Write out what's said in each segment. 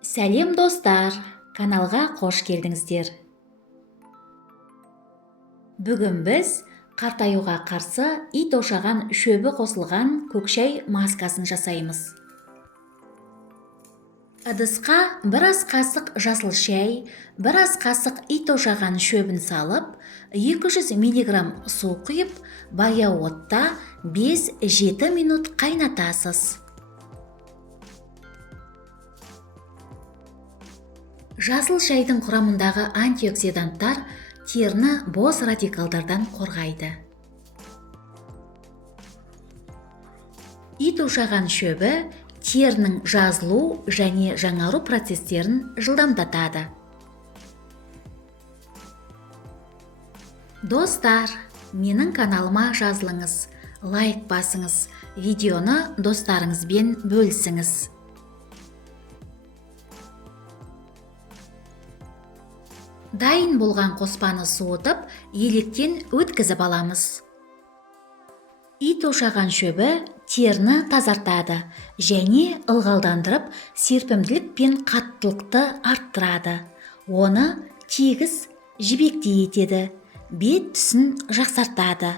Сәлем достар, каналға қош келдіңіздер. Бүгін біз қартаюға қарсы ит ошаған шөбі қосылған көкшай маскасын жасаймыз. Ыдысқа бір ас қасық жасыл шай, бір ас қасық ит ошаған шөбін салып, 200 мг су құйып, баяу отта 5-7 минут қайнатасыз. Жасыл шайдың құрамындағы антиоксиданттар теріні бос радикалдардан қорғайды. Ит ошаған шөбі терінің жазылу және жаңару процестерін жылдамдатады. Достар, менің каналыма жазылыңыз, лайк басыңыз, видеоны достарыңызбен бөлісіңіз. Дайын болған қоспаны суытып, електен өткізіп аламыз. Ит ошаған шөбі теріні тазартады және ылғалдандырып, серпімділік пен қаттылықты арттырады. Оны тегіс жібектей етеді, бет түсін жақсартады,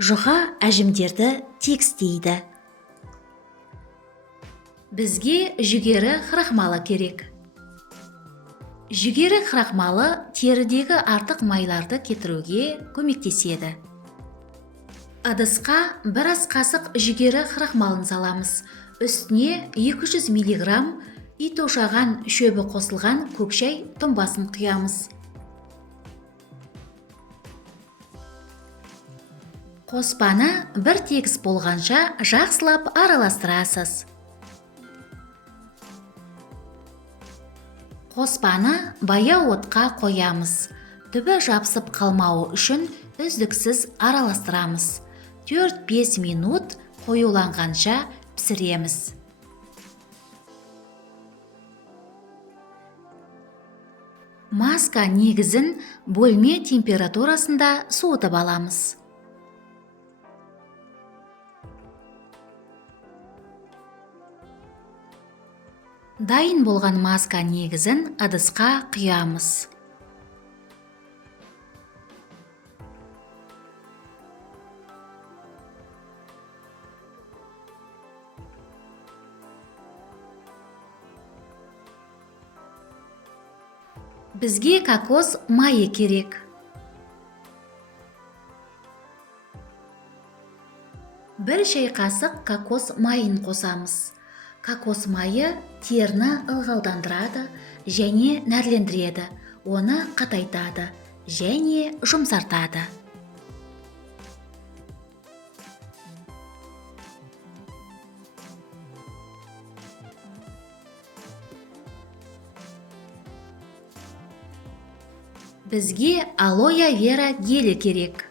жұқа әжімдерді тегістейді. Бізге жүгері крахмалы керек. Жүгері крахмалы терідегі артық майларды кетіруге көмектеседі. Ыдысқа бір ас қасық жүгері крахмалын саламыз. Үстіне 200 мг ит ошаған шөбі қосылған көкшай тұнбасын құямыз. Қоспаны бір тегіс болғанша жақсылап араластырасыз. Қоспаны баяу отқа қоямыз. Түбі жабысып қалмауы үшін үздіксіз араластырамыз. 4-5 минут қоюланғанша пісіреміз. Маска негізін бөлме температурасында суытып аламыз. Дайын болған маска негізін ыдысқа құямыз. Бізге кокос майы керек. Бір шай қасық кокос майын қосамыз. Кокос майы теріні ылғалдандырады және нәрлендіреді, оны қатайтады және жұмсартады. Бізге алоэ вера гелі керек.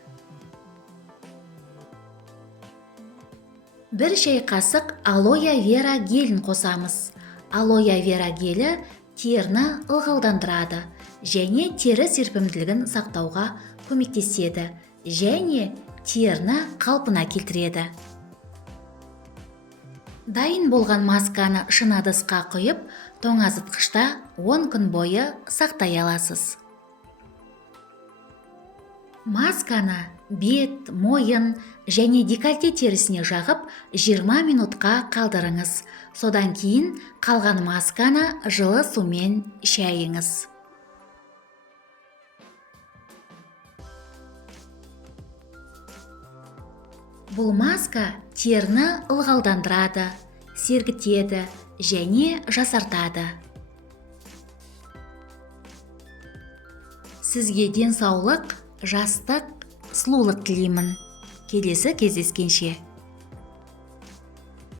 Бір шай қасық алоэ вера гелін қосамыз. Алоэ вера гелі теріні ылғалдандырады және тері серпімділігін сақтауға көмектеседі және теріні қалпына келтіреді. Дайын болған масканы шыны ыдысқа құйып, тоңазытқышта 10 күн бойы сақтай аласыз. Масканы бет, мойын және декольте терісіне жағып 20 минутқа қалдырыңыз. Содан кейін қалған масканы жылы сумен шайыңыз. Бұл маска теріні ылғалдандырады, сергітеді және жасартады. Сізге денсаулық, жастық, сұлулық тілеймін. Келесі кездескенше.